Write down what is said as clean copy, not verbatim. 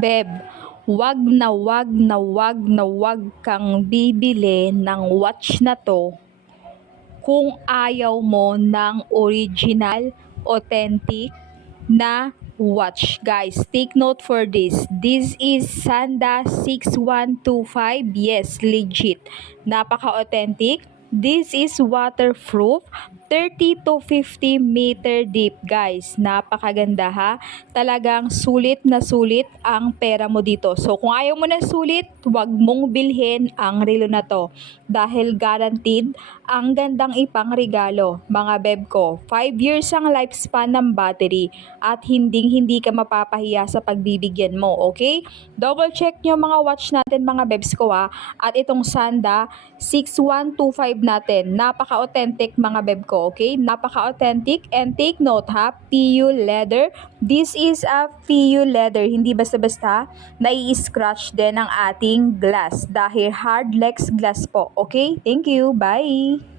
Beb, wag kang bibili ng watch na to kung ayaw mo ng original, authentic na watch. Guys, take note for this. This is Sanda 6125. Yes, legit. Napaka-authentic. This is waterproof. 30 to 50 meter deep, guys. Napakaganda ha. Talagang sulit na sulit ang pera mo dito. So kung ayaw mo ng sulit, huwag mong bilhin ang relo na to. Dahil guaranteed, ang gandang ipangregalo, mga beb ko. 5 years ang lifespan ng battery at hindi ka mapapahiya sa pagbibigyan mo, okay? Double check nyo mga watch natin mga bebs ko ha. At itong Sanda 6125 natin, napaka-authentic mga beb ko, okay? Napaka-authentic, and take note ha, PU leather. This is a PU leather, hindi basta-basta nai-scratch din ang ating glass dahil hard Lex glass po, okay? Thank you, bye!